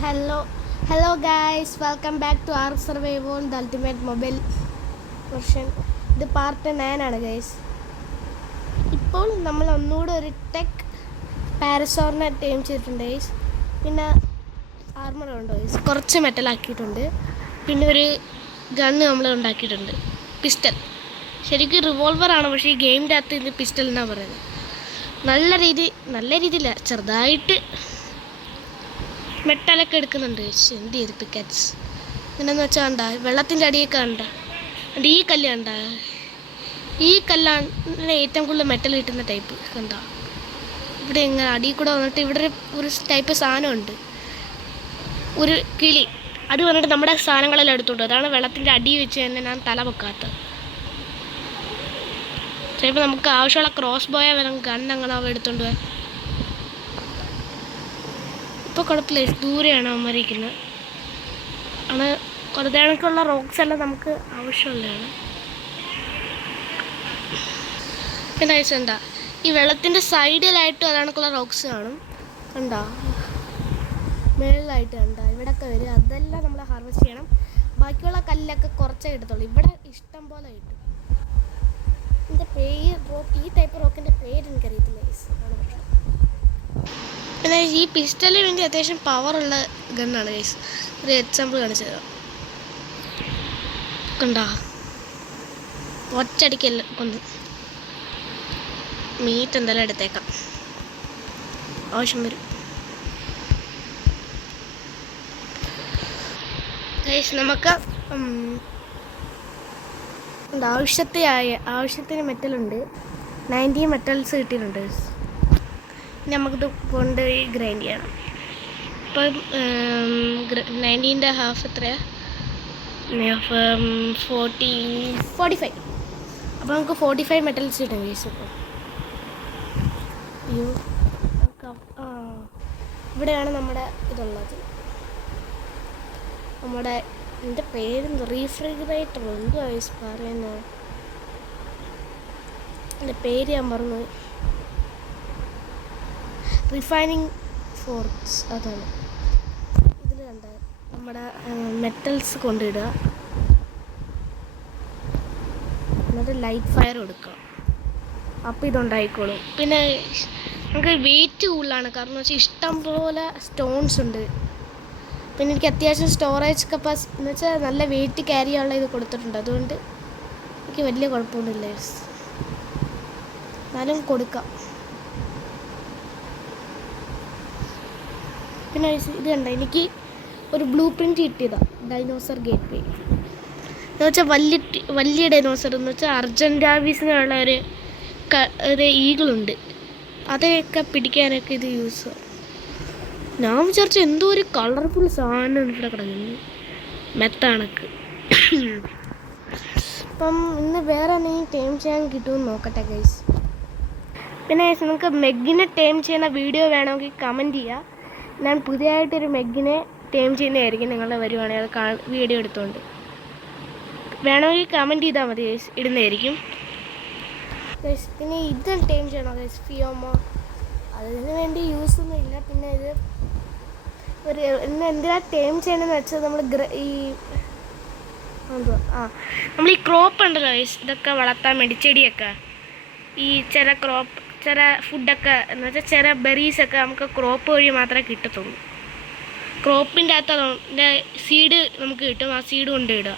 Hello, hello guys. Welcome back to our Survival the Ultimate Mobile version. ഇത് part 9 ആണ് guys. ഇപ്പോൾ നമ്മൾ ഒന്നുകൂടെ ഒരു ടെക് പാരസോറിനെ ടൈം ചെയ്തിട്ടുണ്ട് ഗൈസ്. പിന്നെ ആർമർ ഉണ്ട് ഗൈസ്. കുറച്ച് മെറ്റൽ ആക്കിയിട്ടുണ്ട്. പിന്നെ ഒരു ഗണ്ണ് നമ്മൾ ഉണ്ടാക്കിയിട്ടുണ്ട്, പിസ്റ്റൽ. ശരിക്കും റിവോൾവറാണ്, പക്ഷേ ഈ ഗെയിമിൻ്റെ അകത്ത് ഇത് പിസ്റ്റൽ എന്നാണ് പറയുന്നത്. നല്ല രീതിയില്ല, ചെറുതായിട്ട് മെറ്റലൊക്കെ എടുക്കുന്നുണ്ട്. എന്ത് ചെയ്ത് പിക്കറ്റ്സ് ഇങ്ങനെയെന്ന് വെച്ചാൽ കണ്ട വെള്ളത്തിൻ്റെ അടിയൊക്കെ കണ്ട ഈ കല്ല് കണ്ട, ഈ കല്ലാണ് ഏറ്റവും കൂടുതൽ മെറ്റൽ കിട്ടുന്ന ടൈപ്പ്. കണ്ട ഇവിടെ ഇങ്ങനെ അടിയിൽ കൂടെ വന്നിട്ട് ഇവിടെ ഒരു ടൈപ്പ് സാധനമുണ്ട്, ഒരു കിളി. അത് വന്നിട്ട് നമ്മുടെ സാധനങ്ങളെല്ലാം എടുത്തോണ്ട്, അതാണ് വെള്ളത്തിൻ്റെ അടി വെച്ച് തന്നെ ഞാൻ തല വെക്കാത്തത്. ചിലപ്പോൾ നമുക്ക് ആവശ്യമുള്ള ക്രോസ് ബോയ വരും ഗൺ അങ്ങനെ അവ എടുത്തോണ്ട് പോയാൽ. ഇപ്പോൾ കുഴപ്പമില്ല, ദൂരെയാണ് അവന്മാരിക്കുന്നത്. ആണ് കുറേ കണക്കുള്ള റോക്സ് എല്ലാം നമുക്ക് ആവശ്യമുള്ളതാണ്. പിന്നെ എന്താ ഈ വെള്ളത്തിൻ്റെ സൈഡിലായിട്ടും അതാണക്കുള്ള റോക്സ് കാണും. കണ്ടോ മേളിലായിട്ട് കണ്ട ഇവിടെയൊക്കെ വരും. അതെല്ലാം നമ്മൾ ഹാർവെസ്റ്റ് ചെയ്യണം. ബാക്കിയുള്ള കല്ലൊക്കെ കുറച്ചേ കിട്ടത്തുള്ളൂ. ഇവിടെ ഇഷ്ടം പോലെ കിട്ടും. ഇതിൻ്റെ പേര് ഈ ടൈപ്പ് റോക്കിൻ്റെ പേര് എനിക്കറിയത്തില്ല. പിന്നെ ഈ പിസ്റ്റലിന് വേണ്ടി അത്യാവശ്യം പവറുള്ള ഗണ്ണാണ് ഗൈസ്. ഒരു എക്സാമ്പിൾ കാണിച്ചത് കണ്ടാ, ഒറ്റടിക്കല്ല കൊന്ന്. മീറ്റ് എന്തായാലും എടുത്തേക്കാം, ആവശ്യം വരും ഗൈസ്. നമുക്ക് ആവശ്യത്തിന് മെറ്റലുണ്ട്. 90 മെറ്റൽസ് കിട്ടിയിട്ടുണ്ട്. നമുക്കിത് കൊണ്ടുപോയി ഗ്രൈൻഡ് ചെയ്യണം. ഇപ്പം 90ൻ്റെ ഹാഫ് എത്രയാണ്? 45. അപ്പോൾ നമുക്ക് 45 മെറ്റൽസ് കിട്ടും ഗൈസ്. ഇപ്പോൾ ഇവിടെയാണ് നമ്മുടെ ഇതുള്ളത്. നമ്മുടെ എൻ്റെ പേരെന്ത്, റീഫ്രിജറേറ്റർ എന്തോ ഗൈസ് പറയുന്നത്, എൻ്റെ പേര് ഞാൻ പറഞ്ഞു. റിഫൈനിങ് ഫോർക്സ്, അതാണ്. ഇതിൽ കണ്ട നമ്മുടെ മെറ്റൽസ് കൊണ്ടിടുക, എന്നിട്ട് ലൈറ്റ് ഫയർ കൊടുക്കുക. അപ്പോൾ ഇതുണ്ടായിക്കോളും. പിന്നെ നമുക്ക് വെയിറ്റ് കൂടുതലാണ്, കാരണം വെച്ചാൽ ഇഷ്ടം പോലെ സ്റ്റോൺസ് ഉണ്ട്. പിന്നെ എനിക്ക് അത്യാവശ്യം സ്റ്റോറേജ് കപ്പാസിറ്റി എന്ന് വെച്ചാൽ നല്ല വെയിറ്റ് ക്യാരി ചെയ്യാനുള്ള ഇത് കൊടുത്തിട്ടുണ്ട്. അതുകൊണ്ട് എനിക്ക് വലിയ കുഴപ്പമൊന്നുമില്ല, എന്നാലും കൊടുക്കാം. പിന്നെ ഇത് കണ്ട, എനിക്ക് ഒരു ബ്ലൂ പ്രിൻറ്റ് കിട്ടിയതാണ്, ഡൈനോസർ ഗേറ്റ് വേ എന്ന് വെച്ചാൽ വലിയ ഡൈനോസർ എന്ന് വെച്ചാൽ അർജൻറ്റാവിസിനുള്ള ഒരു ഈഗിളുണ്ട്. അതൊക്കെ പിടിക്കാനൊക്കെ ഇത് യൂസ് ആവും. ഞാൻ വിചാരിച്ചു എന്തോ ഒരു കളർഫുൾ സാധനം ഇവിടെ കിടക്കുന്നു, മെത്താണക്ക്. അപ്പം ഇന്ന് വേറെ എന്തെങ്കിലും ടൈം ചെയ്യാൻ കിട്ടുമെന്ന് നോക്കട്ടെ ഗൈസ്. പിന്നെ നിങ്ങൾക്ക് മെഗിനെ ടൈം ചെയ്യുന്ന വീഡിയോ വേണമെങ്കിൽ കമൻറ്റ് ചെയ്യുക. ഞാൻ പുതിയതായിട്ടൊരു മെഗിനെ ടൈം ചെയ്യുന്നതായിരിക്കും. നിങ്ങൾ വരുവാണെങ്കിൽ അത് വീഡിയോ എടുത്തുകൊണ്ട് വേണമെങ്കിൽ കമൻറ്റ് ചെയ്താൽ മതി ഗൈസ്, ഇടുന്നതായിരിക്കും ഗൈസ്. പിന്നെ ഇത് ടൈം ചെയ്യണോ ഗൈസ്, ഫിയോമോ, അതിന് വേണ്ടി യൂസൊന്നും ഇല്ല. പിന്നെ ഇത് എന്തിനാ ടൈം ചെയ്യണമെന്ന് വെച്ചാൽ നമ്മൾ നമ്മൾ ഈ ക്രോപ്പ് ഉണ്ടല്ലോ ഗൈസ്, ഇതൊക്കെ വളർത്താൻ വേണ്ടി ചെടിയൊക്കെ, ഈ ചില ഫുഡൊക്കെ എന്ന് വെച്ചാൽ ചില ബെറീസൊക്കെ നമുക്ക് ക്രോപ്പ് വഴി മാത്രമേ കിട്ടത്തുള്ളൂ. ക്രോപ്പിൻ്റെ അകത്ത് അതിൻ്റെ സീഡ് നമുക്ക് കിട്ടും. ആ സീഡ് കൊണ്ടിടുക.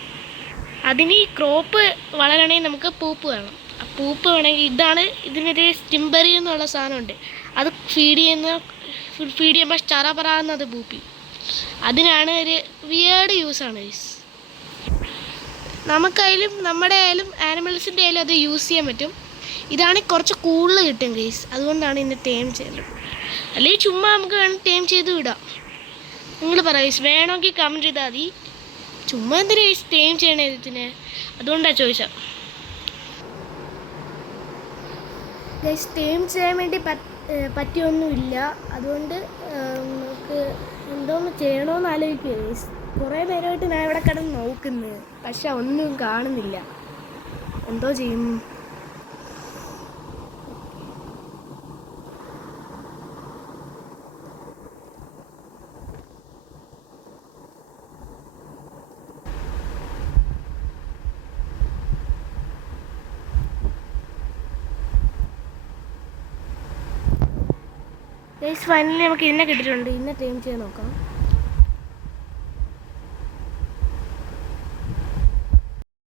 അതിന് ഈ ക്രോപ്പ് വളരണമെങ്കിൽ നമുക്ക് പൂപ്പ് വേണം. ആ പൂപ്പ് വേണമെങ്കിൽ ഇതാണ്, ഇതിനൊരു സ്റ്റിംബറി എന്നുള്ള സാധനമുണ്ട്. അത് ഫീഡ് ചെയ്യുമ്പോൾ ചറപറാന്നത് പൂപ്പി. അതിനാണ് ഒരു വിയേർഡ് യൂസാണ് ഗൈസ്. നമുക്കായാലും നമ്മുടെ ആയാലും ആനിമൽസിൻ്റെ ആയാലും അത് യൂസ് ചെയ്യാൻ പറ്റും. ഇതാണെങ്കിൽ കുറച്ച് കൂടുതൽ കിട്ടും ഗൈസ്, അതുകൊണ്ടാണ് ഇന്ന് ടൈം ചെയ്യുന്നത്. അല്ലെങ്കിൽ ചുമ്മാ നമുക്ക് വേണം ടൈം ചെയ്ത് വിടാം. നിങ്ങൾ പറ ഗൈസ്, വേണമെങ്കിൽ കമൻറ്റ് ചെയ്താൽ മതി. ചുമ്മാ എന്തിനാ ഗൈസ് ടൈം ചെയ്യണേ ഇതിന്, അതുകൊണ്ടാണ് ചോദിച്ചാൽ ഗൈസ്. ടൈം ചെയ്യാൻ വേണ്ടി പറ്റിയൊന്നുമില്ല. അതുകൊണ്ട് നമുക്ക് എന്തോന്ന് ചെയ്യണമെന്ന് ആലോചിക്കുക ഗൈസ്. കുറേ നേരമായിട്ട് ഞാൻ ഇവിടെ കിടന്ന് നോക്കുന്നത്, പക്ഷെ ഒന്നും കാണുന്നില്ല. എന്തോ ചെയ്യും? ഗൈസ് ഫൈനലി നമുക്ക് ഇതിനെ കിട്ടിയിട്ടുണ്ട്. ഇതിനെ ടൈം ചെയ്യാൻ നോക്കാം.